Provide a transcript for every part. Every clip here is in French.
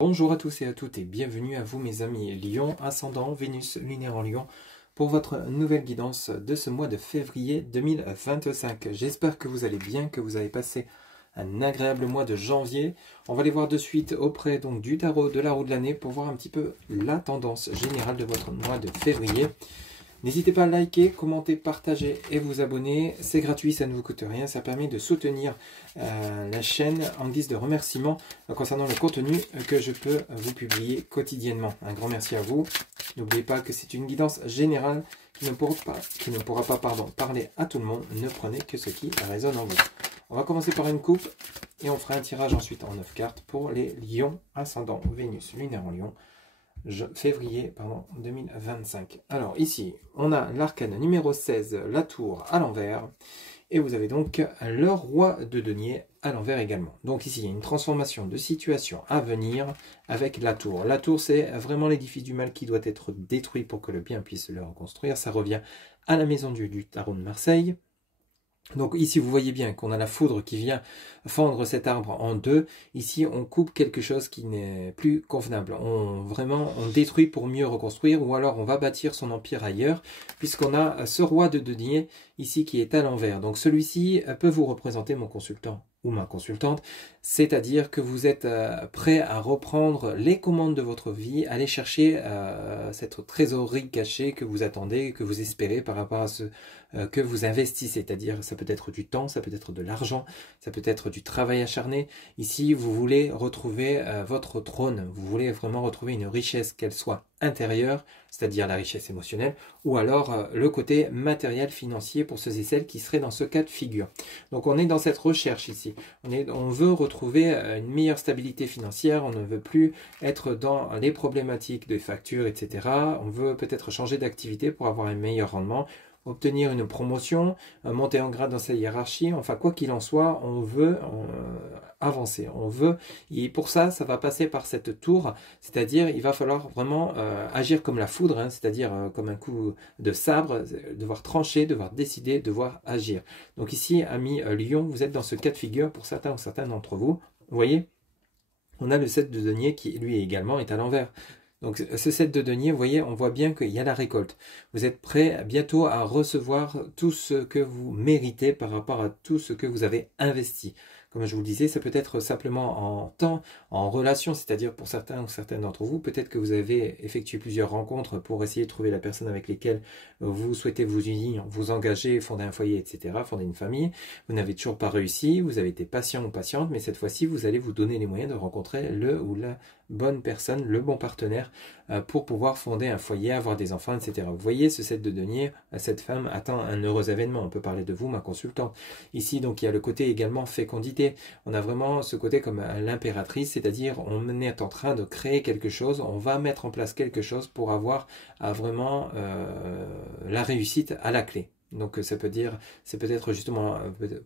Bonjour à tous et à toutes et bienvenue à vous mes amis Lion, ascendant, Vénus, lunaire en Lion pour votre nouvelle guidance de ce mois de février 2025. J'espère que vous allez bien, que vous avez passé un agréable mois de janvier. On va aller voir de suite auprès donc du tarot de la roue de l'année pour voir un petit peu la tendance générale de votre mois de février. N'hésitez pas à liker, commenter, partager et vous abonner. C'est gratuit, ça ne vous coûte rien. Ça permet de soutenir la chaîne en guise de remerciement concernant le contenu que je peux vous publier quotidiennement. Un grand merci à vous. N'oubliez pas que c'est une guidance générale qui ne pourra pas parler à tout le monde. Ne prenez que ce qui résonne en vous. On va commencer par une coupe et on fera un tirage ensuite en 9 cartes pour les lions ascendant Vénus lunaire en Lion. Février 2025. Alors ici, on a l'arcane numéro 16, la tour à l'envers. Et vous avez donc le roi de denier à l'envers également. Donc ici, il y a une transformation de situation à venir avec la tour. La tour, c'est vraiment l'édifice du mal qui doit être détruit pour que le bien puisse le reconstruire. Ça revient à la maison du tarot de Marseille. Donc ici, vous voyez bien qu'on a la foudre qui vient fendre cet arbre en deux. Ici, on coupe quelque chose qui n'est plus convenable. On détruit pour mieux reconstruire, ou alors on va bâtir son empire ailleurs, puisqu'on a ce roi de denier ici qui est à l'envers. Donc celui-ci peut vous représenter mon consultant ou ma consultante, c'est-à-dire que vous êtes prêt à reprendre les commandes de votre vie, aller chercher cette trésorerie cachée que vous attendez, que vous espérez par rapport à ce que vous investissez, c'est-à-dire ça peut être du temps, ça peut être de l'argent, ça peut être du travail acharné. Ici, vous voulez retrouver votre trône, vous voulez vraiment retrouver une richesse, qu'elle soit intérieure, c'est-à-dire la richesse émotionnelle, ou alors le côté matériel financier pour ceux et celles qui seraient dans ce cas de figure. Donc on est dans cette recherche ici. On veut retrouver une meilleure stabilité financière, on ne veut plus être dans les problématiques de factures, etc. On veut peut-être changer d'activité pour avoir un meilleur rendement, obtenir une promotion, monter en grade dans sa hiérarchie, enfin quoi qu'il en soit, on veut avancer, et pour ça, ça va passer par cette tour, c'est-à-dire il va falloir vraiment agir comme la foudre, hein, c'est-à-dire comme un coup de sabre, devoir trancher, devoir décider, devoir agir. Donc ici, amis Lion, vous êtes dans ce cas de figure pour certains ou certaines d'entre vous. Vous voyez, on a le 7 de denier qui lui également est à l'envers. Donc ce 7 de denier, vous voyez, on voit bien qu'il y a la récolte. Vous êtes prêt bientôt à recevoir tout ce que vous méritez par rapport à tout ce que vous avez investi. Comme je vous le disais, ça peut être simplement en temps, en relation, c'est-à-dire pour certains ou certaines d'entre vous, peut-être que vous avez effectué plusieurs rencontres pour essayer de trouver la personne avec laquelle vous souhaitez vous unir, vous engager, fonder un foyer, etc., fonder une famille. Vous n'avez toujours pas réussi, vous avez été patient ou patiente, mais cette fois-ci, vous allez vous donner les moyens de rencontrer le ou la bonne personne, le bon partenaire pour pouvoir fonder un foyer, avoir des enfants, etc. Vous voyez, ce 7 de denier, cette femme attend un heureux événement. On peut parler de vous, ma consultante. Ici, donc, il y a le côté également fécondité. On a vraiment ce côté comme l'impératrice, c'est-à-dire on est en train de créer quelque chose, on va mettre en place quelque chose pour avoir vraiment la réussite à la clé. Donc ça peut dire, c'est peut-être justement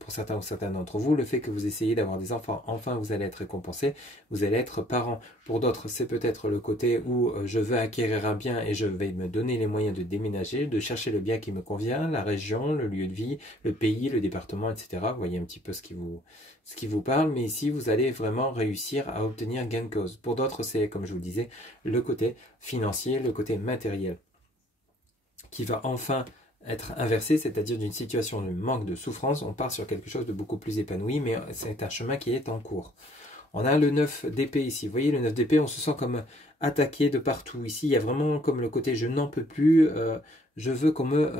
pour certains ou certaines d'entre vous, le fait que vous essayez d'avoir des enfants, enfin vous allez être récompensé, vous allez être parent. Pour d'autres, c'est peut-être le côté où je veux acquérir un bien et je vais me donner les moyens de déménager, de chercher le bien qui me convient, la région, le lieu de vie, le pays, le département, etc. Vous voyez un petit peu ce qui vous parle, mais ici vous allez vraiment réussir à obtenir gain de cause. Pour d'autres, c'est comme je vous le disais, le côté financier, le côté matériel qui va enfin être inversé, c'est-à-dire d'une situation de manque de souffrance, on part sur quelque chose de beaucoup plus épanoui, mais c'est un chemin qui est en cours. On a le 9 d'épée ici, vous voyez le 9 d'épée, on se sent comme attaqué de partout. Ici, il y a vraiment comme le côté je n'en peux plus, je veux qu'on me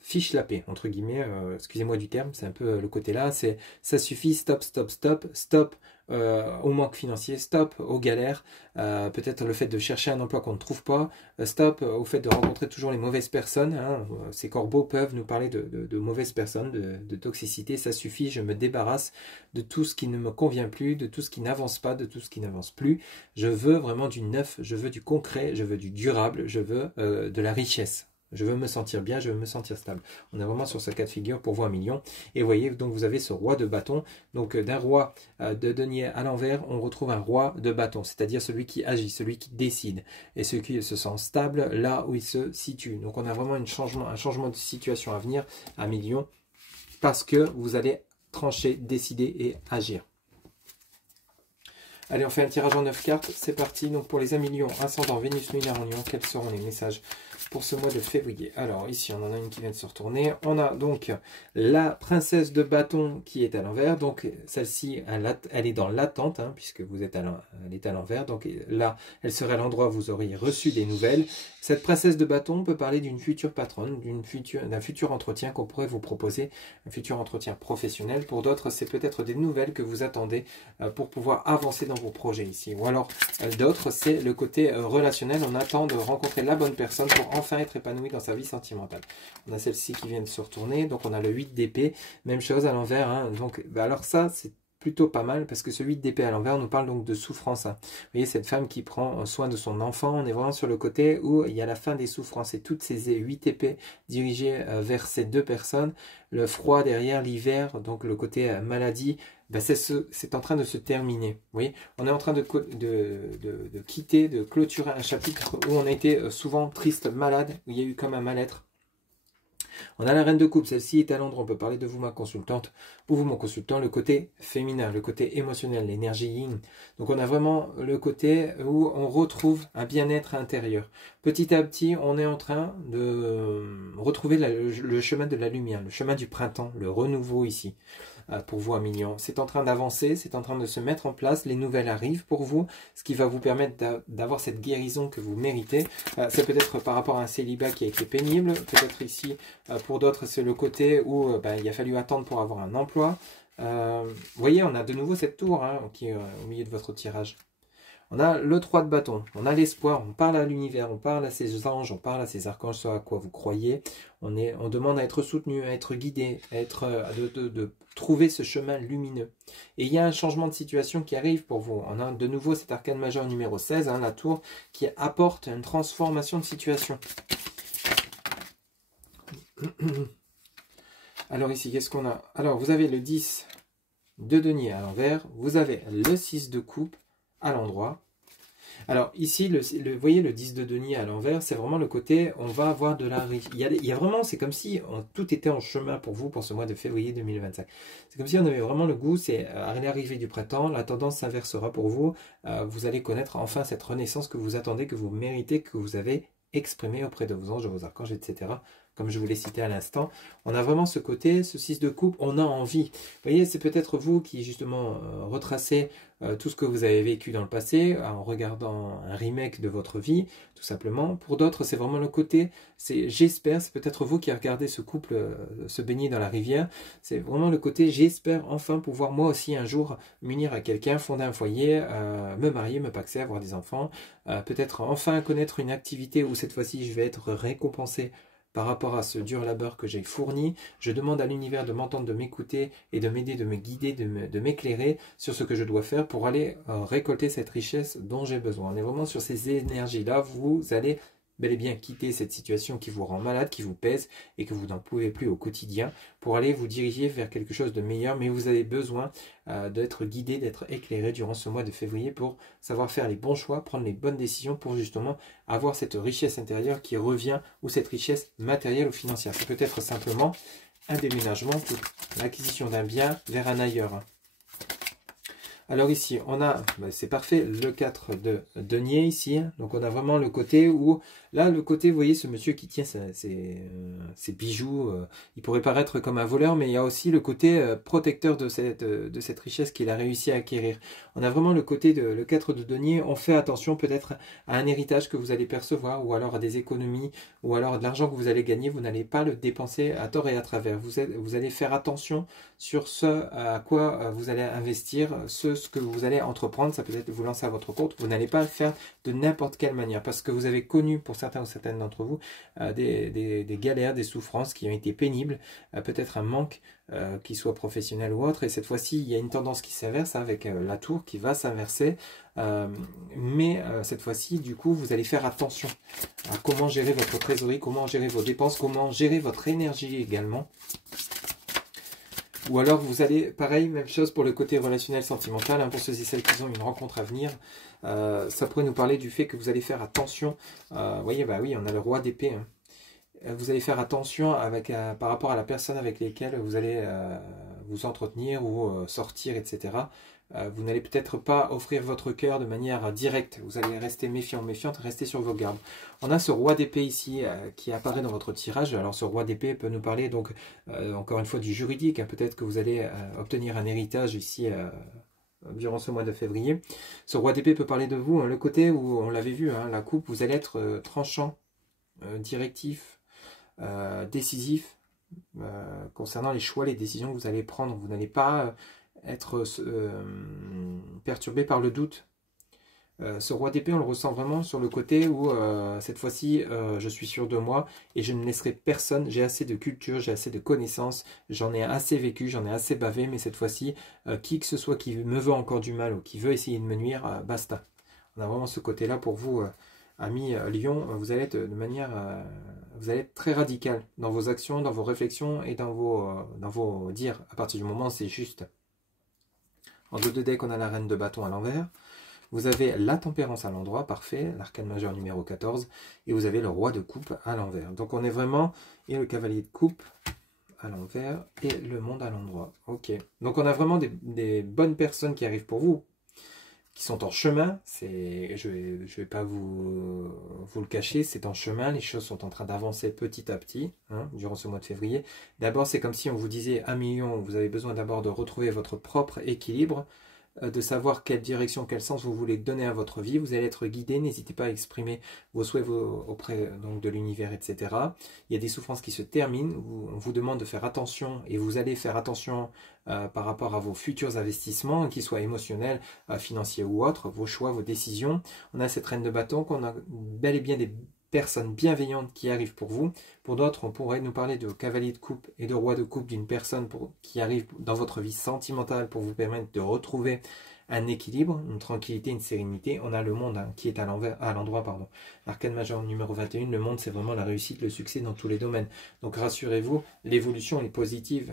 fiche la paix, entre guillemets, excusez-moi du terme, c'est un peu le côté là, c'est ça suffit, stop, stop, stop, stop au manque financier, stop aux galères, peut-être le fait de chercher un emploi qu'on ne trouve pas, stop au fait de rencontrer toujours les mauvaises personnes, hein. Ces corbeaux peuvent nous parler de mauvaises personnes, de toxicité, ça suffit, je me débarrasse de tout ce qui ne me convient plus, de tout ce qui n'avance pas, de tout ce qui n'avance plus, je veux vraiment du neuf, je veux du concret, je veux du durable, je veux de la richesse. Je veux me sentir bien, je veux me sentir stable. On est vraiment sur ce cas de figure pour vous 1 million. Et vous voyez, donc vous avez ce roi de bâton. Donc d'un roi de denier à l'envers, on retrouve un roi de bâton, c'est-à-dire celui qui agit, celui qui décide. Et celui qui se sent stable là où il se situe. Donc on a vraiment un changement de situation à venir, 1 million, parce que vous allez trancher, décider et agir. Allez, on fait un tirage en 9 cartes. C'est parti. Donc, pour les amis Lion, ascendant, Vénus, lunaire en Lion, quels seront les messages pour ce mois de février? Alors, ici, on en a une qui vient de se retourner. On a donc la princesse de bâton qui est à l'envers. Donc, celle-ci, elle est dans l'attente, hein, puisque elle est à l'envers. Donc, là, elle serait à l'endroit où vous auriez reçu des nouvelles. Cette princesse de bâton peut parler d'une future patronne, d'un futur entretien qu'on pourrait vous proposer, un futur entretien professionnel. Pour d'autres, c'est peut-être des nouvelles que vous attendez pour pouvoir avancer dans vos projets ici. Ou alors, d'autres, c'est le côté relationnel. On attend de rencontrer la bonne personne pour enfin être épanoui dans sa vie sentimentale. On a celle-ci qui vient de se retourner. Donc, on a le 8 d'épée. Même chose à l'envers. Hein. Donc, alors ça, c'est plutôt pas mal parce que ce 8 d'épée à l'envers nous parle donc de souffrance. Hein. Vous voyez cette femme qui prend soin de son enfant, on est vraiment sur le côté où il y a la fin des souffrances et toutes ces 8 épées dirigées vers ces deux personnes, le froid derrière, l'hiver, donc le côté maladie, ben c'est en train de se terminer. Vous voyez, on est en train de quitter, de clôturer un chapitre où on a été souvent triste, malade, où il y a eu comme un mal-être. On a la reine de coupe, celle-ci est à Londres, on peut parler de vous ma consultante, ou vous mon consultant, le côté féminin, le côté émotionnel, l'énergie yin. Donc on a vraiment le côté où on retrouve un bien-être intérieur. Petit à petit, on est en train de retrouver le chemin de la lumière, le chemin du printemps, le renouveau ici. Pour vous, Amignon. C'est en train d'avancer, c'est en train de se mettre en place, les nouvelles arrivent pour vous, ce qui va vous permettre d'avoir cette guérison que vous méritez. C'est peut-être par rapport à un célibat qui a été pénible, peut-être ici, pour d'autres, c'est le côté où il a fallu attendre pour avoir un emploi. Vous voyez, on a de nouveau cette tour hein, qui est au milieu de votre tirage. On a le 3 de bâton, on a l'espoir, on parle à l'univers, on parle à ses anges, on parle à ses archanges, ce à quoi vous croyez. On demande à être soutenu, à être guidé, à de trouver ce chemin lumineux. Et il y a un changement de situation qui arrive pour vous. On a de nouveau cet arcane majeur numéro 16, hein, la tour, qui apporte une transformation de situation. Alors ici, qu'est-ce qu'on a? Alors, vous avez le 10 de denier à l'envers, vous avez le 6 de coupe à l'endroit. Alors ici, vous voyez le 10 de denier à l'envers, c'est vraiment le côté, on va avoir de la... Il y a vraiment, c'est comme si tout était en chemin pour vous pour ce mois de février 2025. C'est comme si on avait vraiment le goût, c'est à l'arrivée du printemps, la tendance s'inversera pour vous. Vous allez connaître enfin cette renaissance que vous attendez, que vous méritez, que vous avez exprimée auprès de vos anges, de vos archanges, etc. Comme je vous l'ai cité à l'instant, on a vraiment ce côté, ce 6 de coupe, on a envie. Vous voyez, c'est peut-être vous qui justement retracez tout ce que vous avez vécu dans le passé en regardant un remake de votre vie, tout simplement. Pour d'autres, c'est vraiment le côté, j'espère, c'est peut-être vous qui regardez ce couple se baigner dans la rivière, c'est vraiment le côté, j'espère enfin pouvoir moi aussi un jour m'unir à quelqu'un, fonder un foyer, me marier, me paxer, avoir des enfants, peut-être enfin connaître une activité où cette fois-ci je vais être récompensé par rapport à ce dur labeur que j'ai fourni. Je demande à l'univers de m'entendre, de m'écouter et de m'aider, de me guider, de m'éclairer sur ce que je dois faire pour aller récolter cette richesse dont j'ai besoin. On est vraiment sur ces énergies-là. Vous allez bel et bien quitter cette situation qui vous rend malade, qui vous pèse et que vous n'en pouvez plus au quotidien pour aller vous diriger vers quelque chose de meilleur. Mais vous avez besoin d'être guidé, d'être éclairé durant ce mois de février pour savoir faire les bons choix, prendre les bonnes décisions pour justement avoir cette richesse intérieure qui revient ou cette richesse matérielle ou financière. C'est peut-être simplement un déménagement pour l'acquisition d'un bien vers un ailleurs. Alors ici, on a, c'est parfait, le 4 de denier ici. Donc on a vraiment le côté où, là le côté, vous voyez ce monsieur qui tient ses bijoux, il pourrait paraître comme un voleur, mais il y a aussi le côté protecteur de cette richesse qu'il a réussi à acquérir. On a vraiment le côté, le 4 de denier, on fait attention peut-être à un héritage que vous allez percevoir, ou alors à des économies, ou alors à de l'argent que vous allez gagner, vous n'allez pas le dépenser à tort et à travers. Vous allez faire attention sur ce à quoi vous allez investir, ce que vous allez entreprendre, ça peut être vous lancer à votre compte, vous n'allez pas le faire de n'importe quelle manière, parce que vous avez connu, pour certains ou certaines d'entre vous, des galères, des souffrances qui ont été pénibles, peut-être un manque qui soit professionnel ou autre, et cette fois-ci, il y a une tendance qui s'inverse avec la tour qui va s'inverser, mais cette fois-ci, du coup, vous allez faire attention à comment gérer votre trésorerie, comment gérer vos dépenses, comment gérer votre énergie également. Ou alors vous allez, pareil, même chose pour le côté relationnel sentimental, hein, pour ceux et celles qui ont une rencontre à venir, ça pourrait nous parler du fait que vous allez faire attention, vous voyez, bah oui, on a le roi d'épée, hein. Vous allez faire attention par rapport à la personne avec laquelle vous allez vous entretenir ou sortir, etc. vous n'allez peut-être pas offrir votre cœur de manière directe. Vous allez rester méfiant, méfiante, rester sur vos gardes. On a ce roi d'épée ici qui apparaît dans votre tirage. Alors ce roi d'épée peut nous parler donc encore une fois du juridique. Hein. Peut-être que vous allez obtenir un héritage ici durant ce mois de février. Ce roi d'épée peut parler de vous. Hein, le côté où on l'avait vu, hein, la coupe, vous allez être tranchant, directif, décisif concernant les choix, les décisions que vous allez prendre. Vous n'allez pas être perturbé par le doute. Ce roi d'épée, on le ressent vraiment sur le côté où cette fois-ci, je suis sûr de moi et je ne laisserai personne. J'ai assez de culture, j'ai assez de connaissances, j'en ai assez vécu, j'en ai assez bavé, mais cette fois-ci, qui que ce soit qui me veut encore du mal ou qui veut essayer de me nuire, basta. On a vraiment ce côté-là pour vous, amis Lion. Vous allez être de manière, vous allez être très radical dans vos actions, dans vos réflexions et dans vos dires. À partir du moment où c'est juste. En dos de deck, on a la reine de bâton à l'envers. Vous avez la tempérance à l'endroit, parfait, l'arcane majeur numéro 14. Et vous avez le roi de coupe à l'envers. Donc on est vraiment, et le cavalier de coupe à l'envers, et le monde à l'endroit. Ok. Donc on a vraiment des bonnes personnes qui arrivent pour vous, qui sont en chemin. Je vais pas vous le cacher, c'est en chemin. Les choses sont en train d'avancer petit à petit, hein, durant ce mois de février. D'abord, c'est comme si on vous disait, 1 million, vous avez besoin d'abord de retrouver votre propre équilibre, de savoir quelle direction, quel sens vous voulez donner à votre vie. Vous allez être guidé, n'hésitez pas à exprimer vos souhaits auprès donc, de l'univers, etc. Il y a des souffrances qui se terminent, on vous demande de faire attention, et vous allez faire attention par rapport à vos futurs investissements, qu'ils soient émotionnels, financiers ou autres, vos choix, vos décisions. On a cette reine de bâton, qu'on a bel et bien des personnes bienveillantes qui arrivent pour vous. Pour d'autres, on pourrait nous parler de cavalier de coupe et de roi de coupe, d'une personne qui arrive dans votre vie sentimentale pour vous permettre de retrouver un équilibre, une tranquillité, une sérénité. On a le monde, hein, qui est à l'endroit, pardon. L'arcane majeur numéro 21, le monde, c'est vraiment la réussite, le succès dans tous les domaines. Donc rassurez-vous, l'évolution est positive.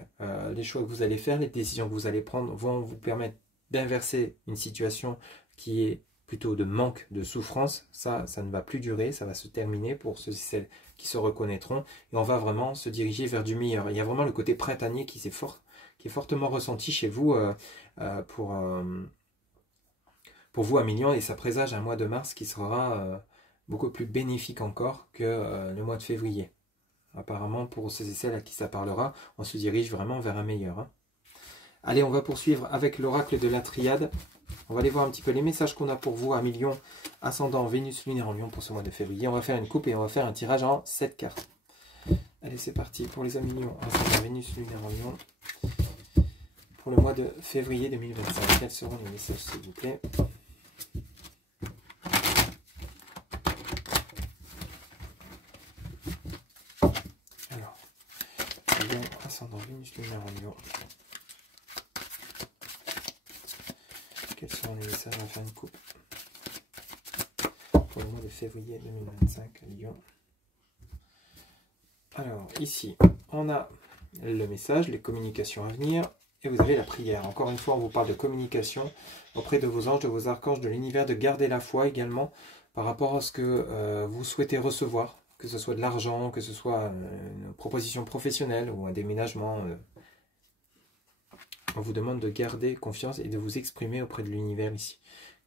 Les choix que vous allez faire, les décisions que vous allez prendre vont vous permettre d'inverser une situation qui est plutôt de manque, de souffrance. Ça ne va plus durer, ça va se terminer pour ceux et celles qui se reconnaîtront, et on va vraiment se diriger vers du meilleur. Il y a vraiment le côté printanier qui est fortement ressenti chez vous pour vous à Million, et ça présage un mois de mars qui sera beaucoup plus bénéfique encore que le mois de février. Apparemment, pour ceux et celles à qui ça parlera, on se dirige vraiment vers un meilleur. Hein. Allez, on va poursuivre avec l'oracle de la triade. On va aller voir un petit peu les messages qu'on a pour vous à Million, ascendant Vénus lunaire en Lion pour ce mois de février. On va faire une coupe et on va faire un tirage en 7 cartes. Allez, c'est parti pour les amis Lion, ascendant Vénus lunaire en Lion pour le mois de février 2025. Quels seront les messages, s'il vous plaît? Alors, Lion, ascendant Vénus lunaire en Lion. Quels seront les messages? On va faire une coupe pour le mois de février 2025, Lion. Alors, ici, on a le message, les communications à venir, et vous avez la prière. Encore une fois, on vous parle de communication auprès de vos anges, de vos archanges, de l'univers, de garder la foi également par rapport à ce que vous souhaitez recevoir, que ce soit de l'argent, que ce soit une proposition professionnelle ou un déménagement. On vous demande de garder confiance et de vous exprimer auprès de l'univers ici,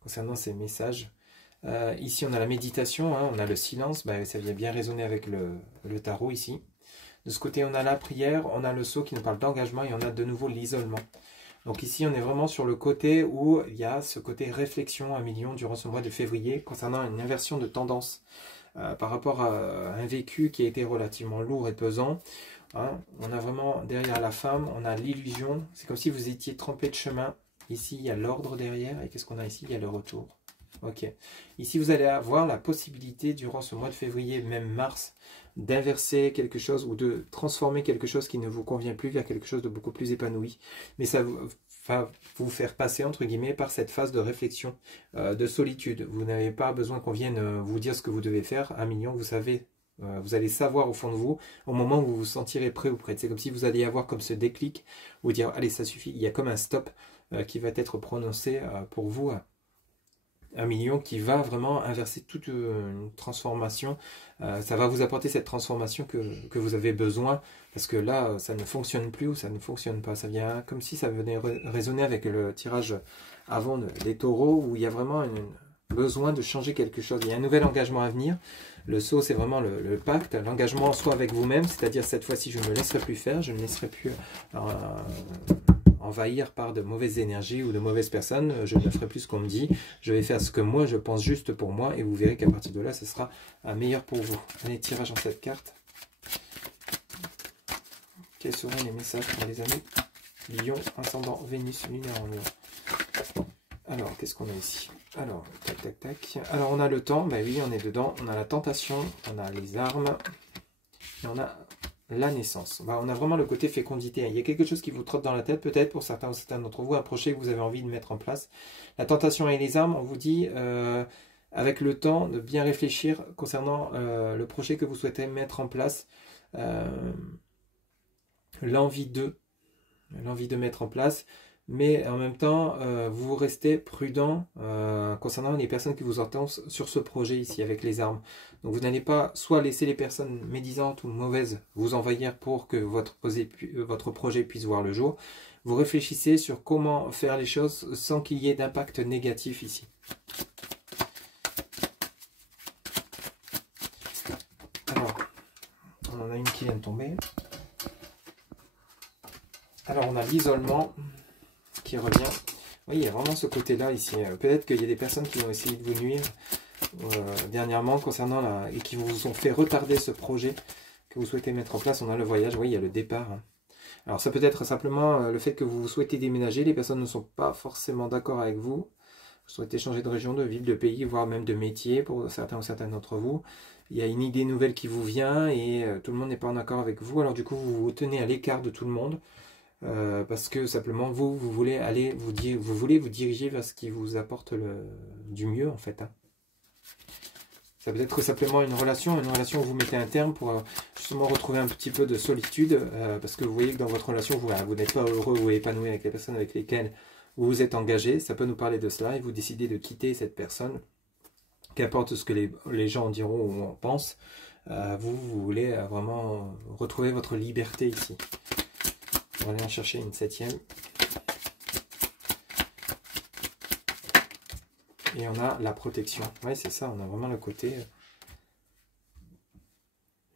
concernant ces messages. Ici, on a la méditation, hein, on a le silence, ça vient bien résonner avec le tarot ici. De ce côté, on a la prière, on a le sceau qui nous parle d'engagement, et on a de nouveau l'isolement. Donc ici, on est vraiment sur le côté où il y a ce côté réflexion à Million durant ce mois de février, concernant une inversion de tendance par rapport à un vécu qui a été relativement lourd et pesant. Hein, on a vraiment derrière la femme, on a l'illusion, c'est comme si vous étiez trompé de chemin. Ici, il y a l'ordre derrière, et qu'est-ce qu'on a ici? Il y a le retour. Ok. Ici, vous allez avoir la possibilité, durant ce mois de février, même mars, d'inverser quelque chose ou de transformer quelque chose qui ne vous convient plus vers quelque chose de beaucoup plus épanoui. Mais ça va vous faire passer, entre guillemets, par cette phase de réflexion, de solitude. Vous n'avez pas besoin qu'on vienne vous dire ce que vous devez faire. À Million, vous savez. Vous allez savoir au fond de vous, au moment où vous vous sentirez prêt ou prête. C'est comme si vous alliez avoir comme ce déclic, vous dire, allez, ça suffit. Il y a comme un stop qui va être prononcé pour vous 1 million qui va vraiment inverser toute une transformation. Ça va vous apporter cette transformation que vous avez besoin, parce que là, ça ne fonctionne plus ou ça ne fonctionne pas. Ça vient comme si ça venait résonner avec le tirage avant des taureaux, où il y a vraiment besoin de changer quelque chose. Il y a un nouvel engagement à venir. Le sceau, c'est vraiment le pacte, l'engagement soit avec vous-même, c'est-à-dire cette fois-ci, je ne me laisserai plus faire, je ne me laisserai plus envahir par de mauvaises énergies ou de mauvaises personnes, je ne ferai plus ce qu'on me dit, je vais faire ce que moi je pense juste pour moi, et vous verrez qu'à partir de là, ce sera meilleur pour vous. Allez, tirage en cette carte. Quels seraient les messages pour les amis Lion, ascendant, Vénus, lunaire en Lion. Alors, qu'est-ce qu'on a ici? Alors, tac, tac, tac. Alors, on a le temps, ben oui, on est dedans. On a la tentation, on a les armes, et on a la naissance. Ben, on a vraiment le côté fécondité. Il y a quelque chose qui vous trotte dans la tête, peut-être pour certains ou certaines d'entre vous, un projet que vous avez envie de mettre en place. La tentation et les armes, on vous dit, avec le temps, de bien réfléchir concernant le projet que vous souhaitez mettre en place, l'envie de mettre en place. Mais en même temps, vous restez prudent concernant les personnes qui vous entendent sur ce projet ici avec les armes. Donc vous n'allez pas soit laisser les personnes médisantes ou mauvaises vous envahir pour que votre projet puisse voir le jour. Vous réfléchissez sur comment faire les choses sans qu'il y ait d'impact négatif ici. Alors, on en a une qui vient de tomber. Alors on a l'isolement qui revient. Oui, il y a vraiment ce côté-là ici. Peut-être qu'il y a des personnes qui ont essayé de vous nuire dernièrement concernant et qui vous ont fait retarder ce projet que vous souhaitez mettre en place. On a le voyage, oui, il y a le départ. Alors ça peut être simplement le fait que vous souhaitez déménager. Les personnes ne sont pas forcément d'accord avec vous. Vous souhaitez changer de région, de ville, de pays, voire même de métier pour certains ou certaines d'entre vous. Il y a une idée nouvelle qui vous vient et tout le monde n'est pas en accord avec vous. Alors du coup, vous vous tenez à l'écart de tout le monde. Parce que simplement vous voulez vous diriger vers ce qui vous apporte du mieux en fait. Ça peut être simplement une relation où vous mettez un terme pour justement retrouver un petit peu de solitude, parce que vous voyez que dans votre relation vous n'êtes pas heureux ou épanoui avec les personnes avec lesquelles vous vous êtes engagé. Ça peut nous parler de cela et vous décidez de quitter cette personne, qu'importe ce que les gens diront ou en pensent. Vous voulez vraiment retrouver votre liberté ici. On va aller en chercher une 7e. Et on a la protection. Oui, c'est ça, on a vraiment le côté...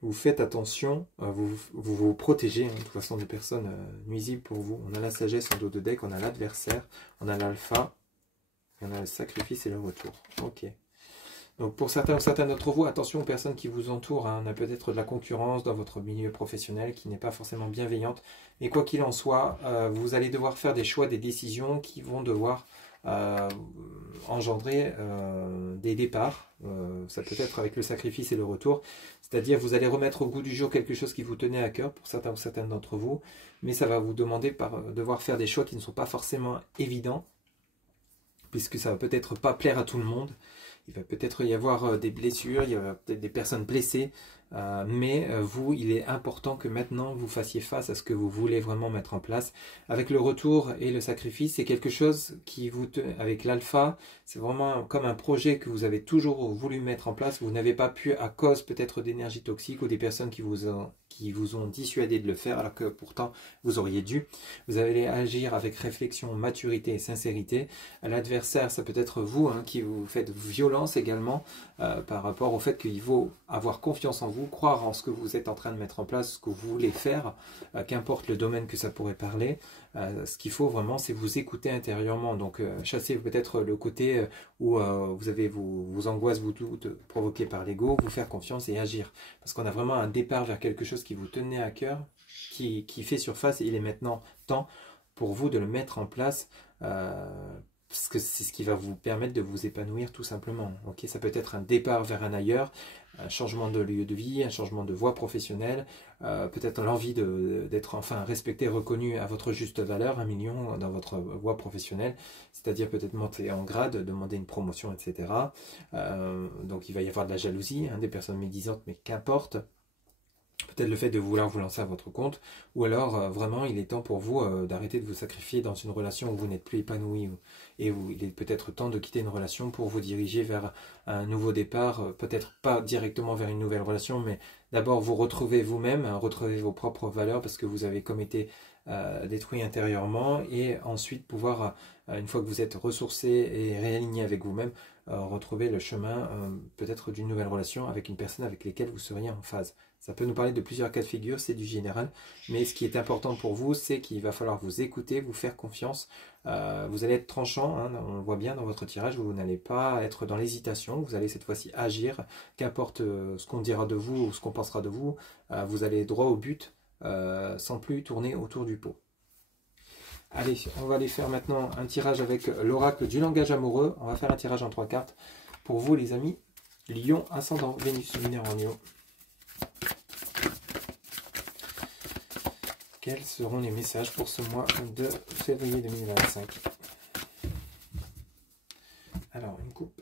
Vous faites attention, vous protégez de toute façon des personnes nuisibles pour vous. On a la sagesse en dos de deck, on a l'adversaire, on a l'alpha, on a le sacrifice et le retour. Ok. Donc pour certains ou certaines d'entre vous, attention aux personnes qui vous entourent. On a peut-être de la concurrence dans votre milieu professionnel qui n'est pas forcément bienveillante. Mais quoi qu'il en soit, vous allez devoir faire des choix, des décisions qui vont devoir engendrer des départs. Ça peut être avec le sacrifice et le retour. C'est-à-dire vous allez remettre au goût du jour quelque chose qui vous tenait à cœur pour certains ou certaines d'entre vous. Mais ça va vous demander devoir faire des choix qui ne sont pas forcément évidents. Puisque ça va peut-être pas plaire à tout le monde. Il va peut-être y avoir des blessures, il y aura peut-être des personnes blessées, mais vous, il est important que maintenant vous fassiez face à ce que vous voulez vraiment mettre en place. Avec le retour et le sacrifice, c'est quelque chose qui vous... Avec l'alpha, c'est vraiment comme un projet que vous avez toujours voulu mettre en place. Vous n'avez pas pu à cause peut-être d'énergie toxique ou des personnes qui vous ont dissuadé de le faire, alors que pourtant vous auriez dû. Vous allez agir avec réflexion, maturité et sincérité. L'adversaire, ça peut être vous qui vous faites violence également par rapport au fait qu'il faut avoir confiance en vous, croire en ce que vous êtes en train de mettre en place, ce que vous voulez faire, qu'importe le domaine que ça pourrait parler. Ce qu'il faut vraiment, c'est vous écouter intérieurement. Donc chassez peut-être le côté où vous avez vos angoisses, vous doutes provoquées par l'ego, vous faire confiance et agir. Parce qu'on a vraiment un départ vers quelque chose qui vous tenait à cœur, qui fait surface, et il est maintenant temps pour vous de le mettre en place, parce que c'est ce qui va vous permettre de vous épanouir tout simplement. Okay, ça peut être un départ vers un ailleurs, un changement de lieu de vie, un changement de voie professionnelle, peut-être l'envie d'être enfin respecté, reconnu à votre juste valeur, 1 million dans votre voie professionnelle, c'est-à-dire peut-être monter en grade, demander une promotion, etc. Donc il va y avoir de la jalousie, des personnes médisantes, mais qu'importe. peut-être le fait de vouloir vous lancer à votre compte, ou alors vraiment il est temps pour vous d'arrêter de vous sacrifier dans une relation où vous n'êtes plus épanoui, et où il est peut-être temps de quitter une relation pour vous diriger vers un nouveau départ, peut-être pas directement vers une nouvelle relation, mais d'abord vous retrouver vous-même, retrouver vos propres valeurs parce que vous avez comme été détruit intérieurement, et ensuite pouvoir, une fois que vous êtes ressourcé et réaligné avec vous-même, retrouver le chemin peut-être d'une nouvelle relation avec une personne avec laquelle vous seriez en phase. Ça peut nous parler de plusieurs cas de figure, c'est du général, mais ce qui est important pour vous, c'est qu'il va falloir vous écouter, vous faire confiance. Vous allez être tranchant, hein, on le voit bien dans votre tirage, vous n'allez pas être dans l'hésitation, vous allez cette fois-ci agir, qu'importe ce qu'on dira de vous ou ce qu'on pensera de vous, vous allez droit au but, sans plus tourner autour du pot. Allez, on va aller faire maintenant un tirage avec l'oracle du langage amoureux. On va faire un tirage en 3 cartes. Pour vous les amis, Lion, ascendant, Vénus, lunaire en Lion. Quels seront les messages pour ce mois de février 2025? Alors, une coupe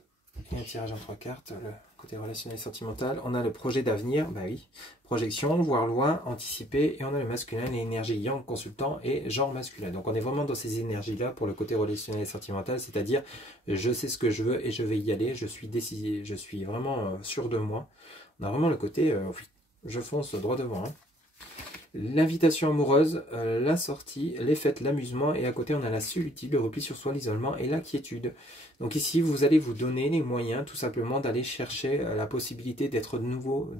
et un tirage en 3 cartes. Le côté relationnel et sentimental. On a le projet d'avenir, bah oui. Projection, voir loin, anticiper. Et on a le masculin, l'énergie yang, consultant et genre masculin. Donc on est vraiment dans ces énergies-là pour le côté relationnel et sentimental. C'est-à-dire, je sais ce que je veux et je vais y aller. Je suis décidé, je suis vraiment sûr de moi. On a vraiment le côté, je fonce droit devant. Hein. L'invitation amoureuse, la sortie, les fêtes, l'amusement, et à côté on a la solitude, le repli sur soi, l'isolement et la quiétude. Donc ici vous allez vous donner les moyens tout simplement d'aller chercher la possibilité d'être de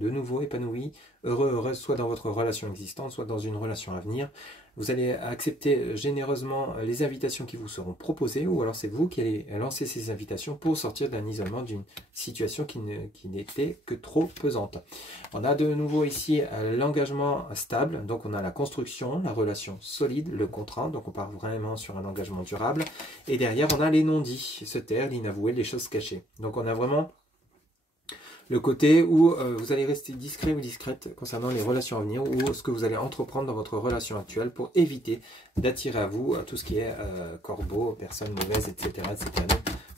nouveau épanoui, heureux, heureuse, soit dans votre relation existante, soit dans une relation à venir. Vous allez accepter généreusement les invitations qui vous seront proposées, ou alors c'est vous qui allez lancer ces invitations pour sortir d'un isolement, d'une situation qui n'était que trop pesante. On a de nouveau ici l'engagement stable, donc on a la construction, la relation solide, le contrat, donc on part vraiment sur un engagement durable. Et derrière on a les non-dits, se taire, l'inavoué, les choses cachées. Donc on a vraiment le côté où vous allez rester discret ou discrète concernant les relations à venir, ou ce que vous allez entreprendre dans votre relation actuelle pour éviter d'attirer à vous tout ce qui est corbeau, personnes mauvaises, etc., etc.,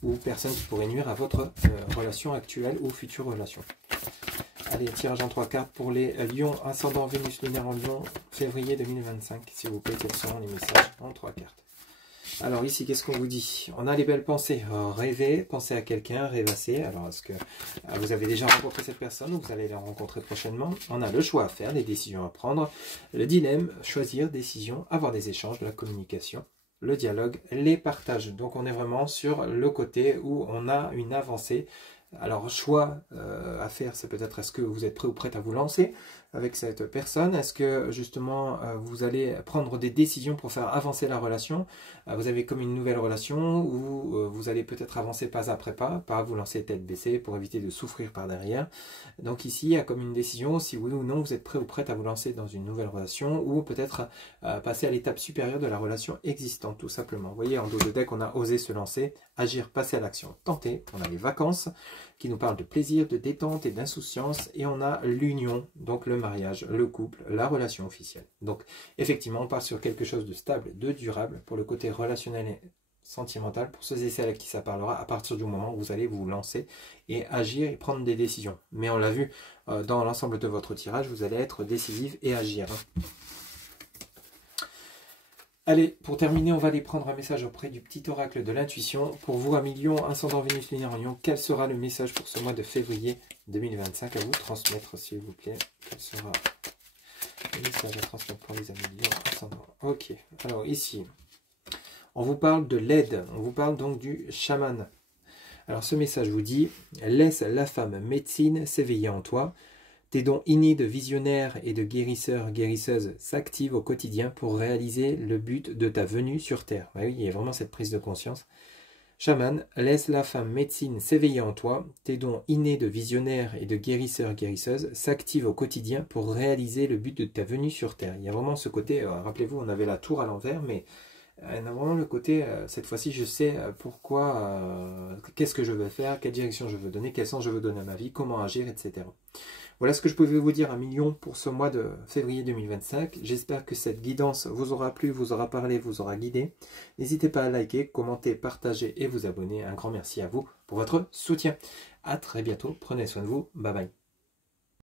ou personnes qui pourraient nuire à votre relation actuelle ou future relation. Allez, tirage en 3 cartes pour les Lions, ascendant Vénus, lunaire en Lion, février 2025. S'il vous plaît, quels seront les messages en 3 cartes? Alors ici, qu'est-ce qu'on vous dit? On a les belles pensées. Rêver, penser à quelqu'un, rêvasser. Alors, est-ce que vous avez déjà rencontré cette personne ou vous allez la rencontrer prochainement? On a le choix à faire, des décisions à prendre. Le dilemme, choisir, décision, avoir des échanges, de la communication. Le dialogue, les partages. Donc, on est vraiment sur le côté où on a une avancée. Alors, choix à faire, c'est peut-être est-ce que vous êtes prêt ou prête à vous lancer avec cette personne? Est-ce que justement vous allez prendre des décisions pour faire avancer la relation? Vous avez comme une nouvelle relation où vous allez peut-être avancer pas après pas vous lancer tête baissée pour éviter de souffrir par derrière. Donc ici, il y a comme une décision, si oui ou non vous êtes prêt ou prête à vous lancer dans une nouvelle relation, ou peut-être passer à l'étape supérieure de la relation existante, tout simplement. Vous voyez, en dos de deck, on a osé se lancer, agir, passer à l'action, tenter. On a les vacances qui nous parlent de plaisir, de détente et d'insouciance, et on a l'union, donc le mariage, le couple, la relation officielle. Donc effectivement, on part sur quelque chose de stable, de durable pour le côté relationnel et sentimental, pour ceux et celles à qui ça parlera, à partir du moment où vous allez vous lancer et agir et prendre des décisions. Mais on l'a vu dans l'ensemble de votre tirage, vous allez être décisif et agir. Allez, pour terminer, on va aller prendre un message auprès du petit oracle de l'intuition. Pour vous, à Lion, ascendant Vénus, lunaire en Lion, quel sera le message pour ce mois de février 2025 à vous transmettre, s'il vous plaît? Quel sera le message à transmettre pour les amis Lion, ascendant? Ok, alors ici, on vous parle de l'aide, on vous parle donc du chaman. Alors ce message vous dit, laisse la femme médecine s'éveiller en toi. Tes dons innés de visionnaire et de guérisseur, guérisseuse s'activent au quotidien pour réaliser le but de ta venue sur Terre. Oui, il y a vraiment cette prise de conscience. Chaman, laisse la femme médecine s'éveiller en toi. Tes dons innés de visionnaire et de guérisseur, guérisseuse s'activent au quotidien pour réaliser le but de ta venue sur Terre. Il y a vraiment ce côté, rappelez-vous, on avait la tour à l'envers, mais il y a vraiment le côté, cette fois-ci, je sais pourquoi, qu'est-ce que je veux faire, quelle direction je veux donner, quel sens je veux donner à ma vie, comment agir, etc. Voilà ce que je pouvais vous dire à Lion pour ce mois de février 2025. J'espère que cette guidance vous aura plu, vous aura parlé, vous aura guidé. N'hésitez pas à liker, commenter, partager et vous abonner. Un grand merci à vous pour votre soutien. À très bientôt. Prenez soin de vous. Bye bye.